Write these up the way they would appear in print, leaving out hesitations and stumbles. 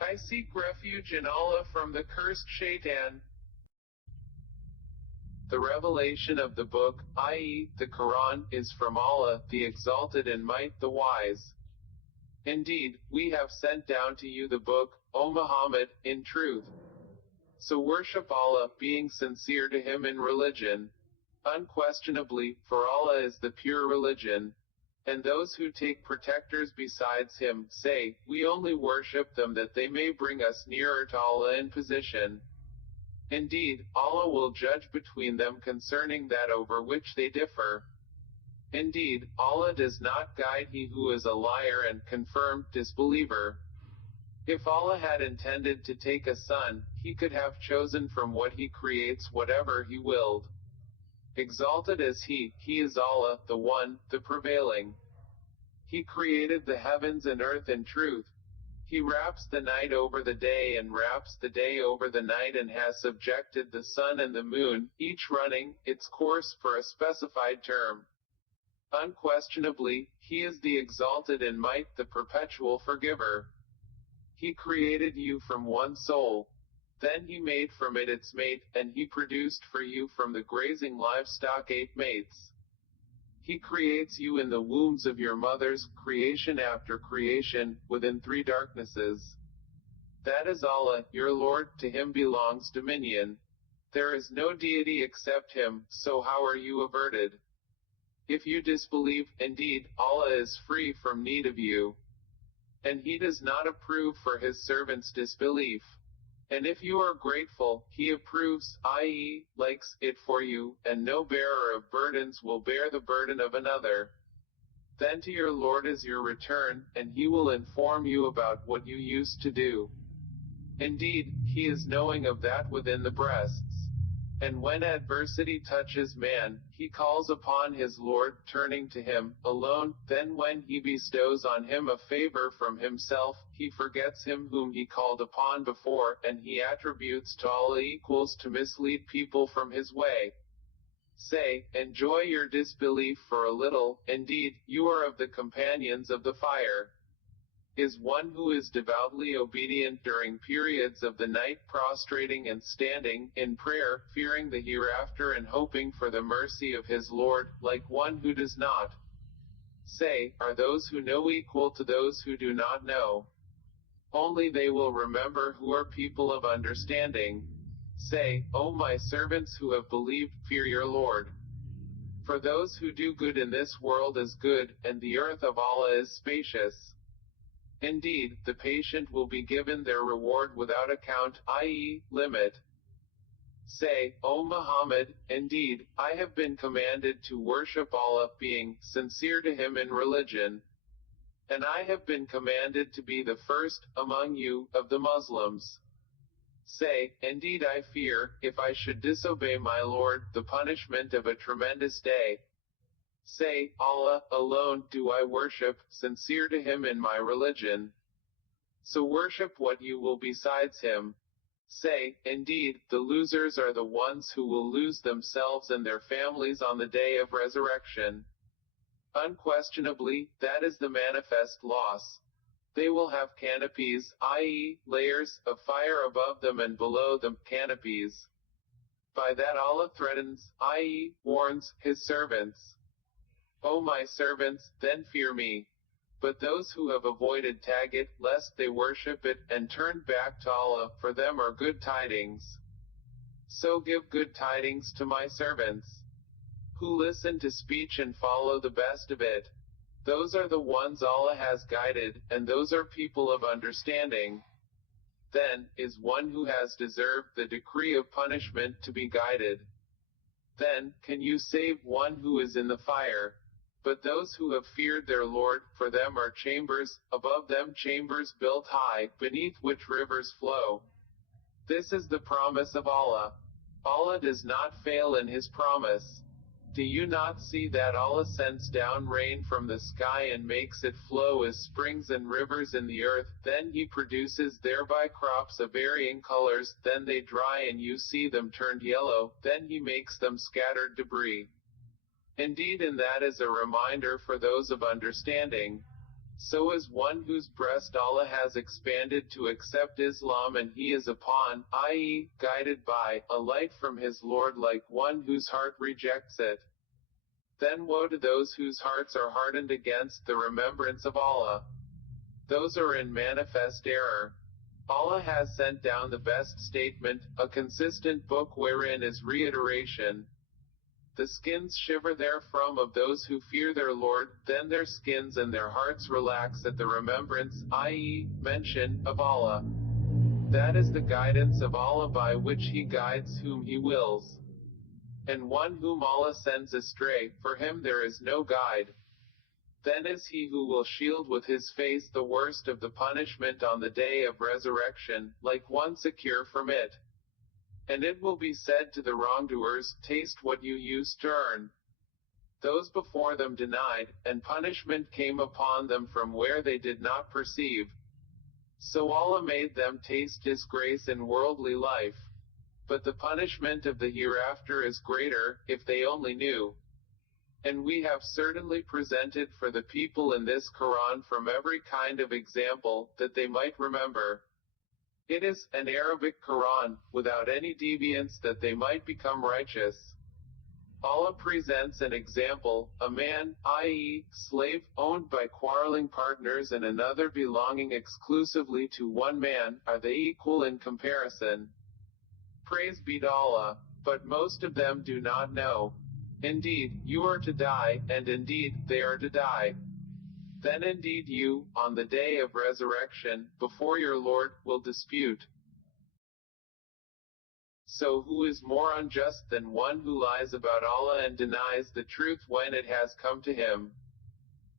I seek refuge in Allah from the cursed shaitan. The revelation of the book, i.e., the Qur'an, is from Allah, the Exalted in Might, the Wise. Indeed, we have sent down to you the book, O Muhammad, in truth. So worship Allah, being sincere to Him in religion. Unquestionably, for Allah is the pure religion. And those who take protectors besides Him, say, we only worship them that they may bring us nearer to Allah in position. Indeed, Allah will judge between them concerning that over which they differ. Indeed, Allah does not guide he who is a liar and confirmed disbeliever. If Allah had intended to take a son, He could have chosen from what He creates whatever He willed. Exalted is He is Allah, the One, the Prevailing. He created the heavens and earth in truth. He wraps the night over the day and wraps the day over the night and has subjected the sun and the moon, each running its course for a specified term. Unquestionably, He is the Exalted in Might, the Perpetual Forgiver. He created you from one soul. Then He made from it its mate, and He produced for you from the grazing livestock 8 mates. He creates you in the wombs of your mothers, creation after creation, within 3 darknesses. That is Allah, your Lord, to Him belongs dominion. There is no deity except Him, so how are you averted? If you disbelieve, indeed, Allah is free from need of you. And He does not approve for His servants' disbelief. And if you are grateful, He approves, i.e., likes, it for you, and no bearer of burdens will bear the burden of another. Then to your Lord is your return, and He will inform you about what you used to do. Indeed, He is knowing of that within the breasts. And when adversity touches man, he calls upon his Lord, turning to Him alone. Then when He bestows on him a favor from Himself, he forgets Him whom he called upon before, and he attributes to Allah equals to mislead people from His way. Say, enjoy your disbelief for a little, indeed, you are of the companions of the fire. Is one who is devoutly obedient during periods of the night, prostrating and standing in prayer, fearing the hereafter and hoping for the mercy of his Lord, like one who does not? Say, are those who know equal to those who do not know? Only they will remember who are people of understanding. Say, O my servants who have believed, fear your Lord. For those who do good in this world is good, and the earth of Allah is spacious. Indeed, the patient will be given their reward without account, i.e., limit. Say, O Muhammad, indeed, I have been commanded to worship Allah, being sincere to Him in religion. And I have been commanded to be the first, among you, of the Muslims. Say, indeed I fear, if I should disobey my Lord, the punishment of a tremendous day. Say, Allah alone do I worship, sincere to Him in my religion. So worship what you will besides Him. Say, indeed, the losers are the ones who will lose themselves and their families on the day of resurrection. Unquestionably, that is the manifest loss. They will have canopies, i.e., layers, of fire above them and below them, canopies. By that Allah threatens, i.e., warns, His servants. O my servants, then fear me. But those who have avoided Tagut, lest they worship it, and turned back to Allah, for them are good tidings. So give good tidings to my servants, who listen to speech and follow the best of it. Those are the ones Allah has guided, and those are people of understanding. Then, is one who has deserved the decree of punishment to be guided. Then, can you save one who is in the fire? But those who have feared their Lord, for them are chambers, above them chambers built high, beneath which rivers flow. This is the promise of Allah. Allah does not fail in His promise. Do you not see that Allah sends down rain from the sky and makes it flow as springs and rivers in the earth, then He produces thereby crops of varying colors, then they dry and you see them turned yellow, then He makes them scattered debris. Indeed, and that is a reminder for those of understanding. So is one whose breast Allah has expanded to accept Islam, and he is upon, i.e., guided by, a light from his Lord, like one whose heart rejects it. Then woe to those whose hearts are hardened against the remembrance of Allah. Those are in manifest error. Allah has sent down the best statement, a consistent book wherein is reiteration. The skins shiver therefrom of those who fear their Lord, then their skins and their hearts relax at the remembrance, i.e., mention, of Allah. That is the guidance of Allah by which He guides whom He wills. And one whom Allah sends astray, for him there is no guide. Then is he who will shield with his face the worst of the punishment on the day of resurrection, like one secure from it. And it will be said to the wrongdoers, taste what you used to earn. Those before them denied, and punishment came upon them from where they did not perceive. So Allah made them taste disgrace in worldly life. But the punishment of the hereafter is greater, if they only knew. And we have certainly presented for the people in this Qur'an from every kind of example, that they might remember. It is an Arabic Qur'an, without any deviance, that they might become righteous. Allah presents an example, a man, i.e., slave, owned by quarreling partners, and another belonging exclusively to one man. Are they equal in comparison? Praise be to Allah, but most of them do not know. Indeed, you are to die, and indeed, they are to die. Then indeed you, on the day of resurrection, before your Lord, will dispute. So who is more unjust than one who lies about Allah and denies the truth when it has come to him?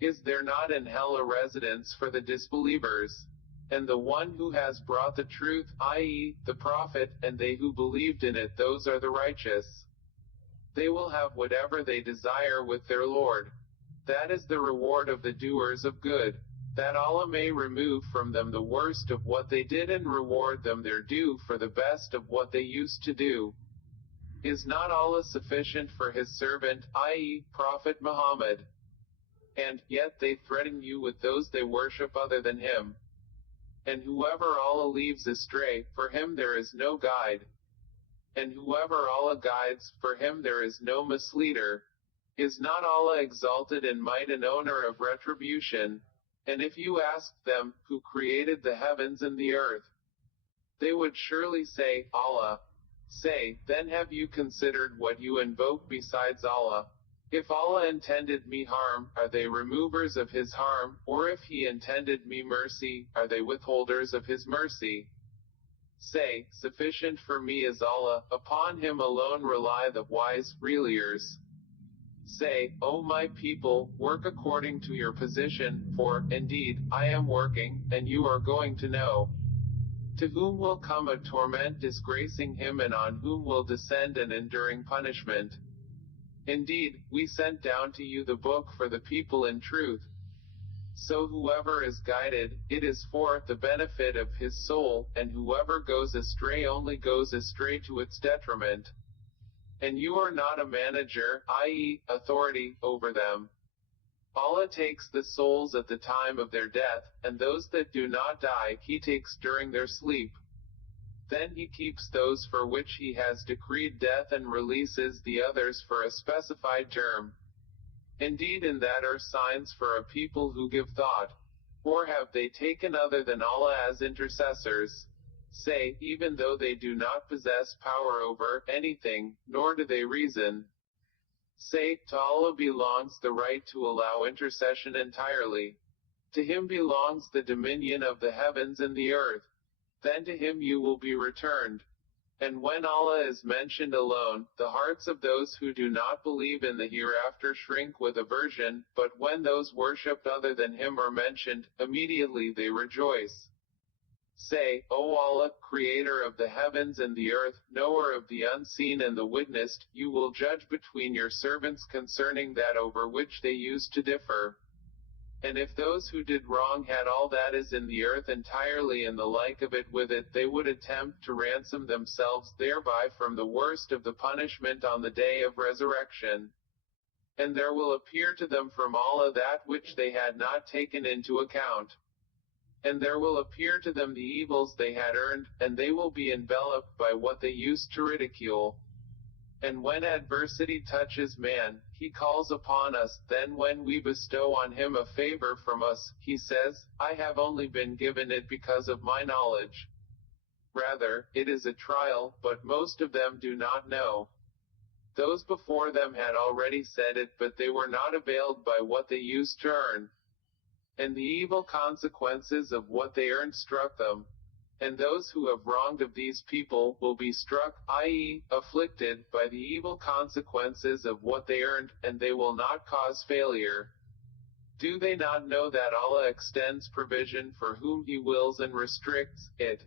Is there not in hell a residence for the disbelievers? And the one who has brought the truth, i.e., the Prophet, and they who believed in it, those are the righteous. They will have whatever they desire with their Lord. That is the reward of the doers of good, that Allah may remove from them the worst of what they did and reward them their due for the best of what they used to do. Is not Allah sufficient for His servant, i.e., Prophet Muhammad? And yet they threaten you with those they worship other than Him. And whoever Allah leaves astray, for him there is no guide. And whoever Allah guides, for him there is no misleader. Is not Allah exalted in might and owner of retribution? And if you asked them, who created the heavens and the earth, they would surely say, Allah. Say, then have you considered what you invoke besides Allah? If Allah intended me harm, are they removers of His harm? Or if He intended me mercy, are they withholders of His mercy? Say, sufficient for me is Allah, upon Him alone rely the wise, reliers. Say, O my people, work according to your position, for, indeed, I am working, and you are going to know. To whom will come a torment disgracing him, and on whom will descend an enduring punishment? Indeed, we sent down to you the book for the people in truth. So whoever is guided, it is for the benefit of his soul, and whoever goes astray only goes astray to its detriment. And you are not a manager, i.e., authority, over them. Allah takes the souls at the time of their death, and those that do not die He takes during their sleep. Then He keeps those for which He has decreed death and releases the others for a specified term. Indeed, in that are signs for a people who give thought. Or have they taken other than Allah as intercessors? Say, even though they do not possess power over anything, nor do they reason. Say, to Allah belongs the right to allow intercession entirely. To Him belongs the dominion of the heavens and the earth. Then to Him you will be returned. And when Allah is mentioned alone, the hearts of those who do not believe in the hereafter shrink with aversion, but when those worshipped other than Him are mentioned, immediately they rejoice. Say, O Allah, Creator of the heavens and the earth, knower of the unseen and the witnessed, you will judge between your servants concerning that over which they used to differ. And if those who did wrong had all that is in the earth entirely and the like of it with it, they would attempt to ransom themselves thereby from the worst of the punishment on the day of resurrection. And there will appear to them from Allah that which they had not taken into account. And there will appear to them the evils they had earned, and they will be enveloped by what they used to ridicule. And when adversity touches man, he calls upon us, then when we bestow on him a favor from us, he says, I have only been given it because of my knowledge. Rather, it is a trial, but most of them do not know. Those before them had already said it, but they were not availed by what they used to earn. And the evil consequences of what they earned struck them. And those who have wronged of these people will be struck, i.e., afflicted, by the evil consequences of what they earned, and they will not cause failure. Do they not know that Allah extends provision for whom He wills and restricts it?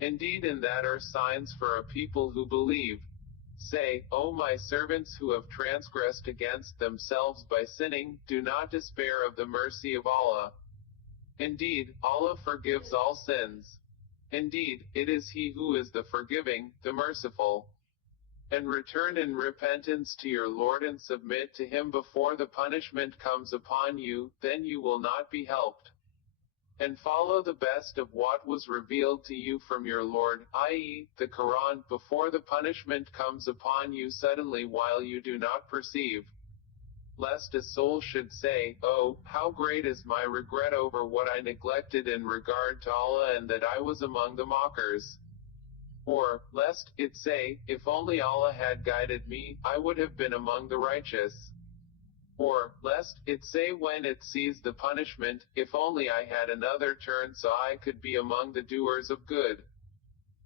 Indeed, in that are signs for a people who believe. Say, O my servants who have transgressed against themselves by sinning, do not despair of the mercy of Allah. Indeed, Allah forgives all sins. Indeed, it is He who is the forgiving, the merciful. And return in repentance to your Lord and submit to Him before the punishment comes upon you, then you will not be helped. And follow the best of what was revealed to you from your Lord, i.e., the Qur'an, before the punishment comes upon you suddenly while you do not perceive. Lest a soul should say, Oh, how great is my regret over what I neglected in regard to Allah and that I was among the mockers. Or, lest it say, If only Allah had guided me, I would have been among the righteous. Or, lest it say when it sees the punishment, If only I had another turn so I could be among the doers of good.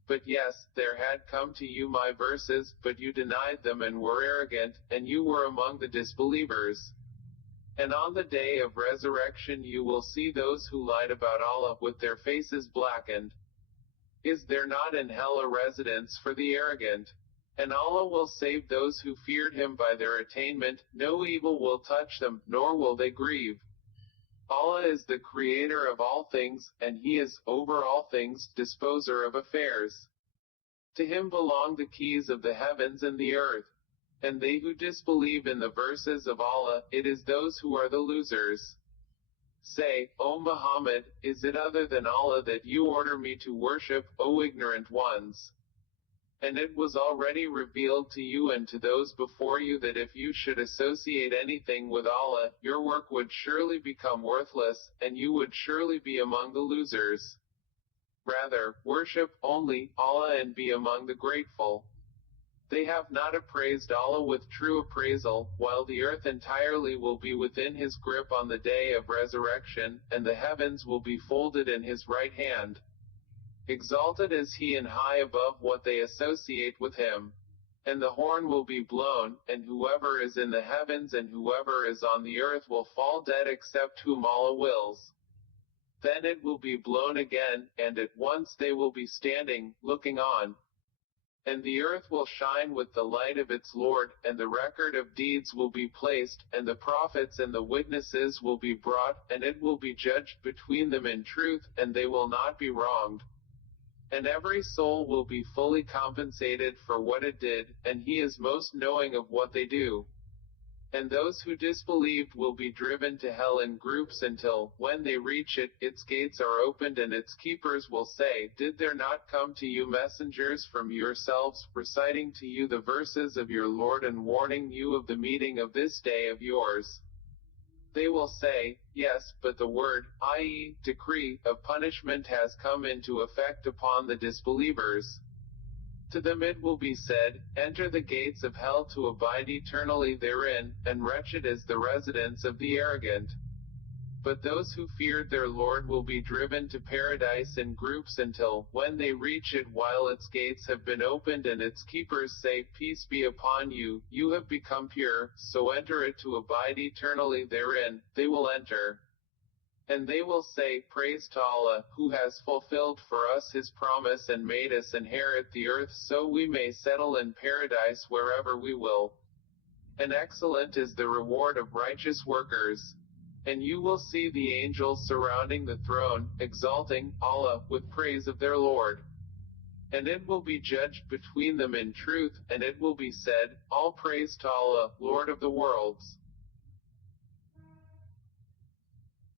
But yes, there had come to you my verses, but you denied them and were arrogant, and you were among the disbelievers. And on the day of resurrection you will see those who lied about Allah with their faces blackened. Is there not in hell a residence for the arrogant? And Allah will save those who feared Him by their attainment, no evil will touch them, nor will they grieve. Allah is the creator of all things, and He is, over all things, disposer of affairs. To Him belong the keys of the heavens and the earth. And they who disbelieve in the verses of Allah, it is those who are the losers. Say, O Muhammad, is it other than Allah that you order me to worship, O ignorant ones? And it was already revealed to you and to those before you that if you should associate anything with Allah, your work would surely become worthless, and you would surely be among the losers. Rather, worship only Allah and be among the grateful. They have not appraised Allah with true appraisal, while the earth entirely will be within His grip on the day of resurrection, and the heavens will be folded in His right hand. Exalted is He and high above what they associate with Him. And the horn will be blown, and whoever is in the heavens and whoever is on the earth will fall dead except whom Allah wills. Then it will be blown again, and at once they will be standing, looking on. And the earth will shine with the light of its Lord, and the record of deeds will be placed, and the prophets and the witnesses will be brought, and it will be judged between them in truth, and they will not be wronged. And every soul will be fully compensated for what it did, and He is most knowing of what they do. And those who disbelieved will be driven to hell in groups until, when they reach it, its gates are opened and its keepers will say, Did there not come to you messengers from yourselves, reciting to you the verses of your Lord and warning you of the meeting of this day of yours? They will say, Yes, but the word, i.e., decree, of punishment has come into effect upon the disbelievers. To them it will be said, Enter the gates of hell to abide eternally therein, and wretched is the residence of the arrogant. But those who feared their Lord will be driven to paradise in groups until, when they reach it while its gates have been opened and its keepers say, Peace be upon you, you have become pure, so enter it to abide eternally therein, they will enter. And they will say, Praise to Allah, who has fulfilled for us His promise and made us inherit the earth so we may settle in paradise wherever we will. And excellent is the reward of righteous workers. And you will see the angels surrounding the throne, exalting Allah with praise of their Lord. And it will be judged between them in truth, and it will be said, All praise to Allah, Lord of the worlds.